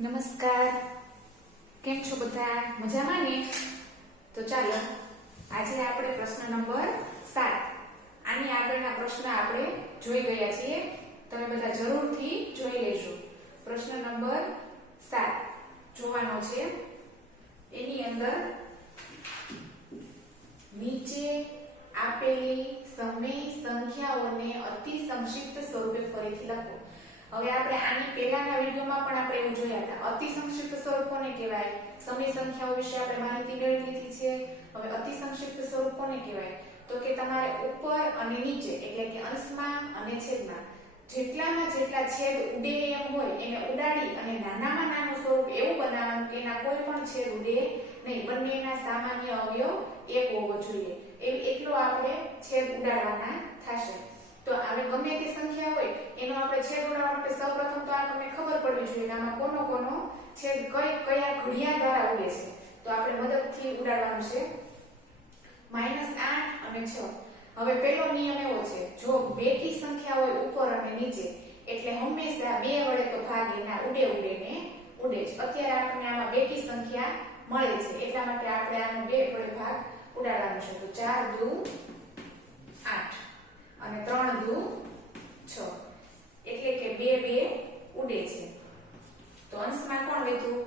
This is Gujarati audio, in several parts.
નમસ્કાર, કેમ છો બધા? મજામાં ને? તો ચાલો આજે આપણે પ્રશ્ન નંબર 7 આની આગળના પ્રશ્ન આપણે જોઈ ગયા છીએ. તમે બધા જરૂરથી જોઈ લેજો. પ્રશ્ન નંબર 7 જોવાનો છે. એની અંદર નીચે આપેલી સમય સંખ્યાઓને અતિ સંક્ષિપ્ત સ્વરૂપે ફરીથી લખો. હવે આપણે આની પહેલાના વિડિયોમાં પણ આપણે એવું જોયા હતા. અતિ સંક્ષિપ્ત સ્વરૂપ કોને કહેવાય? સમય સંખ્યાઓ વિશે આપણે માહિતી મેળવી લીધી છે. હવે અતિ સંક્ષિપ્ત સ્વરૂપ કોને કહેવાય? તો કે તમારે ઉપર અને નીચે એટલે કે અંશમાં અને છેદમાં જેટલામાં જેટલા છેદ ઉડે એમ હોય એને ઉડાડી અને નાનામાં નાનું સ્વરૂપ એવું બનાવવાનું કે એના કોઈ પણ છેદ ઉડે નહીં. બંનેના સામાન્ય અવયવ એક હોવો જોઈએ. એટલો આપણે છેદ ઉડાડવાના થશે. તો હવે ગમે તે સંખ્યા હોય એનો આપણે છેદ ઉડાડવા માટે સૌપ્રથમ તો આપણને ખબર પડવી જોઈએ કે આમાં કોનો કોનો છેદ કયા ઘડિયા દ્વારા ઉડે છે. તો આપણે મદદથી ઉડાડવાનું છે. -8 અને 6. હવે પહેલો નિયમ એવો છે, જો બેકી સંખ્યા હોય ઉપર અને નીચે એટલે હંમેશા 2 વડે તો ભાગે ના, ઉડે ને ઉડે જ. અત્યારે આપણને આમાં બેકી સંખ્યા મળે છે એટલા માટે આપણે આનો 2 વડે ભાગ ઉડાડવાનો છે. તો 4 દુ 8 અને 3 દુ 6 એટલે કે 2 ઉડે છે. તો અંશમાં કોણ લીધું?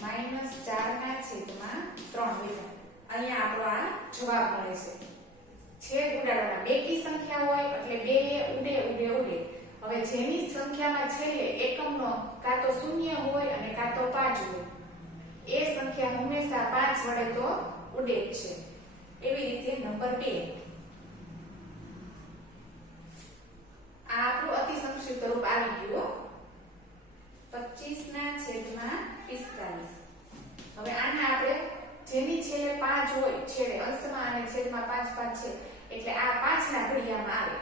-4 ના છેદમાં 3 લીધું. અહીંયા આપણો આ જવાબ મળે છે. છેદ ઉડાડવાના બેકી સંખ્યા હોય એટલે 2 ઉડે. હવે જેની સંખ્યામાં છેલ્લે એકમનો કાં તો 0 હોય અને કાં તો 5 હોય એ સંખ્યા હંમેશા 5 વડે તો ઉડે જ છે. એવી રીતે નંબર 2 આ આપણું અતિ સંક્ષિપ્ત રૂપ આવી ગયું. 25 ના છેદમાં 45. હવે આના આપણે જેની છેલ્લે 5 હોય છેડે અંશમાં અને છેદમાં 5 છે એટલે આ 5 ના ઘડિયામાં આવે.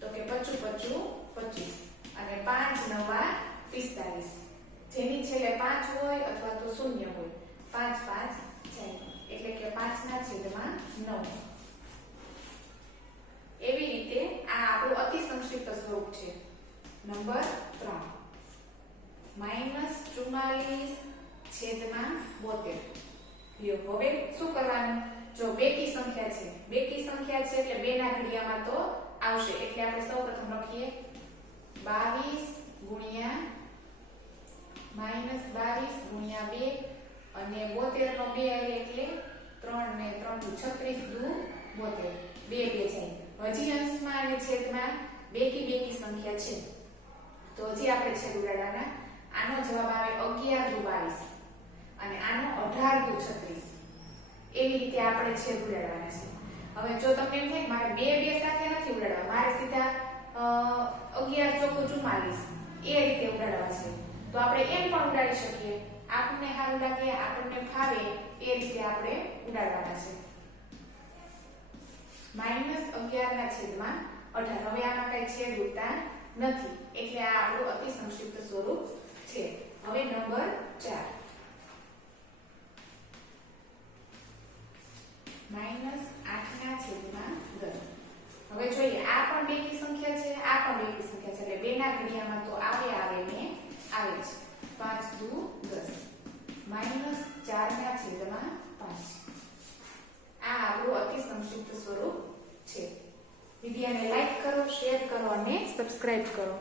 તો કે 25 25 અને 5 9 45. જેની છેલ્લે 5 હોય અથવા તો 0 હોય 5 જાય એટલે કે 5 ના છેદમાં 9. એવી રીતે આ આપણું અતિ સંક્ષિપ્ત સ્વરૂપ છે. નંબર 3 -44 છેદમાં 72. લ્યો હવે શું કરવાનું? જો બેકી સંખ્યા છે એટલે 2 ના ઘડિયામાં તો આવશે એટલે આપણે સૌપ્રથમ લખીએ 22 ગુણ્યા -22 ગુણ્યા 2 અને 72 નો 2 આવે એટલે 3 ને 3 દુ 36 દુ 72. 2 જાય. હજી અંશમાં અને છેદમાં બેકી સંખ્યા છે તો હજી આપણે છેદ ઉડાડવાના. આનો જવાબ આવે 11 દુ 22 અને આનો 18 દુ 36. એવી રીતે આપણે છેદ ઉડાડવાના છે. હવે જો તમને એમ થાય કે મારે 2 સાથે નથી ઉડાડવા, મારે સીધા 11 ચોકુ 44 એ રીતે ઉડાડવા છે તો આપણે એમ પણ ઉડાડી શકીએ. આપણને સારું લાગે, આપણને ફાવે એ રીતે આપણે ઉડાડવાના છે. -11 ના છેદમાં 18. હવે આમાં કઈ છેદ ઉડતા નથી એટલે આ આપણું અતિ સંક્ષિપ્ત સ્વરૂપ છે. હવે નંબર 4 -8 ના છેદમાં 10. હવે જોઈએ આ પણ બેકી સંખ્યા છે, આ પણ બેકી સંખ્યા છે એટલે 2 ના ઘડિયામાં તો આવે ને આવે છે. 5 દુ 10 -4 ના છેદમાં 5. આ આપણું અતિ સંક્ષિપ્ત સ્વરૂપ છે. વિડિયોને લાઈક કરો, શેર કરો અને સબસ્ક્રાઇબ કરો.